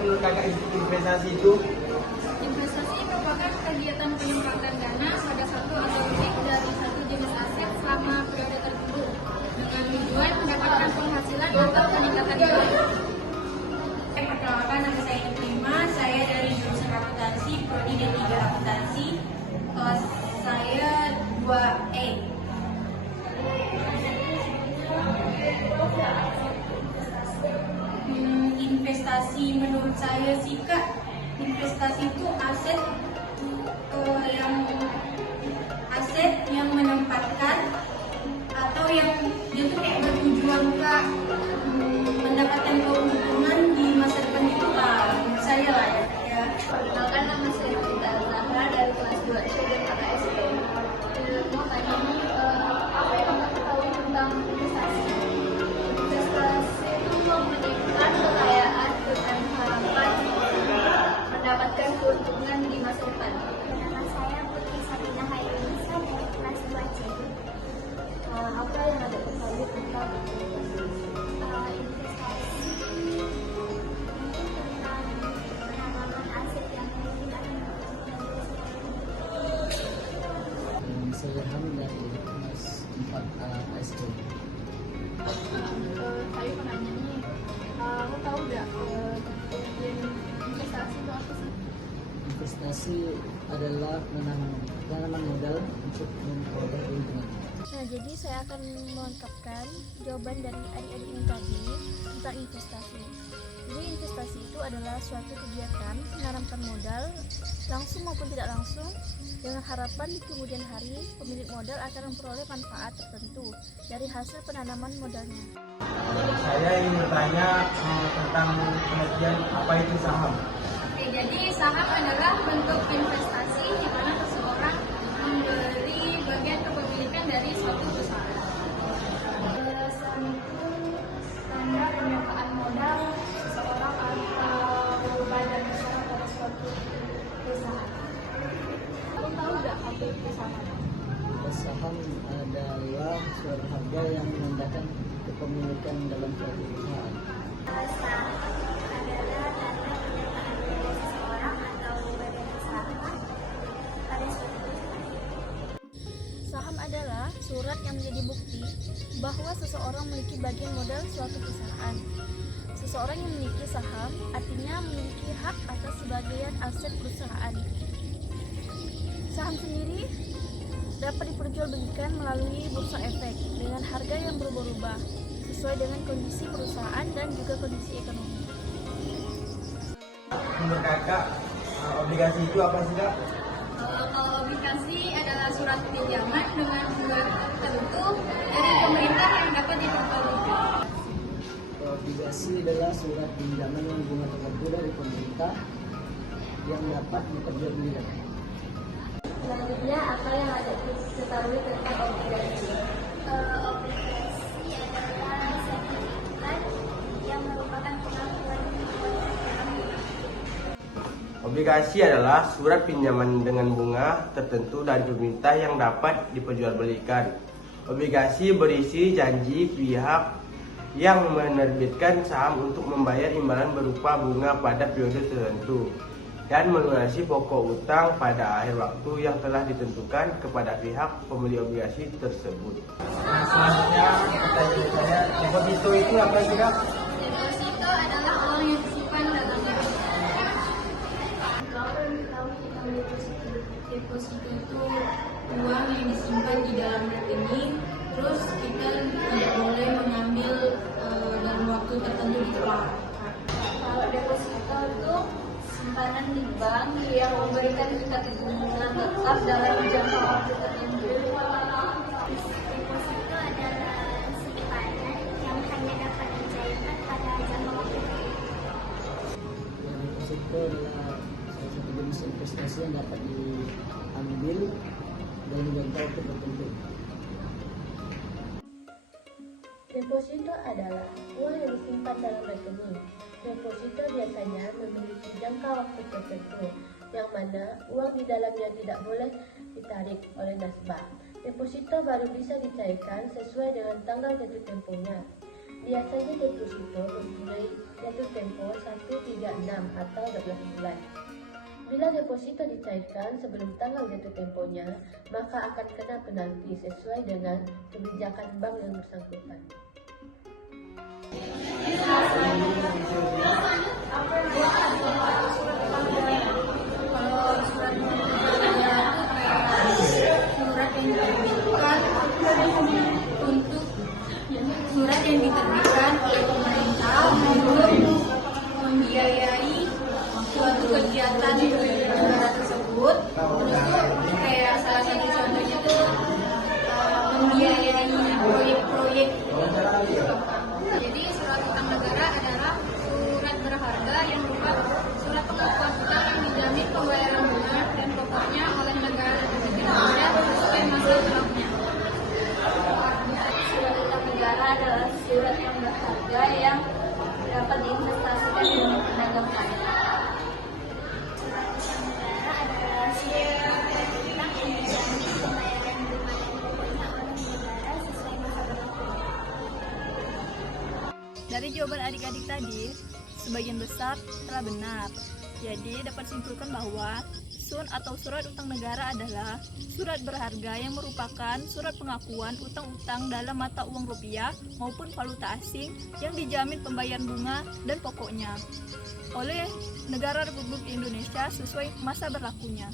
menurut kakak investasi itu? Investasi merupakan kegiatan penyimpanan dana pada satu atau lebih dari satu jenis aset selama periode tertentu dengan tujuan mendapatkan penghasilan atau peningkatan nilai. Perkenalkan, nama saya Prima, saya dari jurusan akuntansi, prodi D3 akuntansi, kelas saya 2E. Investasi menurut saya sih Kak, investasi itu aset yang menempatkan atau yang dia tuh kayak bertujuan Kak, mendapatkan keuntungan di masa depan itu Kak, menurut saya lah ya. Perkenalkan, nama saya Vita Zahra dari kelas 2C dan KKSP. Mau tanya nih, apa yang kamu ketahui tentang investasi? Investasi itu menyimpan kekayaan dengan harapan mendapatkan keuntungan di masa depan. Nama saya Putri Sabrina Hairunisa dari kelas 2C. Apa yang ada ketahui tentang Investasi tentang penanaman aset yang mungkin akan Saya Ham dari kelas 4 SD. saya mau nanya nih, kamu tahu nggak investasi itu apa sih? Investasi adalah penanaman modal untuk memperoleh keuntungan. Nah, jadi saya akan melengkapkan jawaban dari adik-adik ini tadi tentang investasi. Jadi investasi itu adalah suatu kegiatan menanamkan modal langsung maupun tidak langsung dengan harapan di kemudian hari pemilik modal akan memperoleh manfaat tertentu dari hasil penanaman modalnya. Saya ingin bertanya tentang pengertian apa itu saham. Oke, jadi saham adalah bentuk investasi di mana seseorang membeli bagian kepemilikan dari suatu perusahaan. Saham itu tanda penyertaan modal seseorang atau badan usaha pada suatu perusahaan. Kamu tahu nggak apa itu saham? Saham adalah suatu harga yang menandakan kepemilikan dalam suatu perusahaan. saham adalah tanda penyertaan modal seseorang atau badan usaha pada suatu perusahaan. Saham adalah surat yang menjadi bukti bahwa seseorang memiliki bagian modal suatu perusahaan. Seseorang yang memiliki saham artinya memiliki hak atas sebagian aset perusahaan. Saham sendiri dapat diperjualbelikan melalui bursa efek dengan harga yang berubah-ubah sesuai dengan kondisi perusahaan dan juga kondisi ekonomi. Menurut kakak, obligasi itu apa sih Kak? Kalau obligasi adalah surat pinjaman dengan bunga tertentu dari pemerintah yang dapat diperjualbelikan. Obligasi adalah surat pinjaman yang bunga tertentu dari pemerintah yang dapat diperjualbelikan. Selanjutnya, apa yang ada diketahui tentang obligasi? Obligasi adalah sertifikat yang merupakan pengakuan Obligasi adalah surat pinjaman dengan bunga tertentu dari pemerintah yang dapat diperjualbelikan. Obligasi berisi janji pihak yang menerbitkan saham untuk membayar imbalan berupa bunga pada periode tertentu dan melunasi pokok utang pada akhir waktu yang telah ditentukan kepada pihak pembeli obligasi tersebut. Selanjutnya, pertanyaan saya, deposito itu apa sih Kak? Deposito adalah uang yang disimpan dalam bank. Kalau tahu tentang deposito. Deposito itu uang yang disimpan di dalam rekening, terus kita tidak boleh mengambil dalam waktu tertentu di bank. Kalau deposito itu simpanan di bank yang memberikan tingkat bunga tetap dalam jangka waktu tertentu. Deposito adalah simpanan yang hanya dapat dicairkan pada jangka waktu tertentu. Deposito adalah salah satu jenis investasi yang dapat diambil dalam jangka waktu tertentu. Deposito adalah uang yang disimpan dalam rekening. Deposito biasanya memiliki jangka waktu tertentu, yang mana uang di dalamnya tidak boleh ditarik oleh nasabah. Deposito baru bisa dicairkan sesuai dengan tanggal jatuh tempohnya. Biasanya deposito mempunyai jatuh tempo 136 atau 12 bulan. Bila deposito dicairkan sebelum tanggal jatuh temponya, maka akan kena penalti sesuai dengan kebijakan bank yang bersangkutan. Surat yang diterbitkan oleh pemerintah untuk membiayai suatu kegiatan negara tersebut. Terus tuh kayak salah satu contohnya tuh membiayai proyek-proyek. Jadi surat utang negara adalah surat berharga yang berupa surat pengakuan utang yang dijamin pembayaran bunga dan pokoknya oleh negara Republik Indonesia sesuai masa berlakunya. Surat utang negara adalah surat yang berharga yang dapat diinvestasikan dengan tenaga negara. Surat utang negara adalah surat utang yang dijamin pembayaran bunga dan pokoknya oleh negara sesuai masa berlakunya. Dari jawaban adik-adik tadi, sebagian besar telah benar. Jadi dapat simpulkan bahwa SUN atau surat utang negara adalah surat berharga yang merupakan surat pengakuan utang-utang dalam mata uang rupiah maupun valuta asing yang dijamin pembayaran bunga dan pokoknya oleh negara Republik Indonesia sesuai masa berlakunya.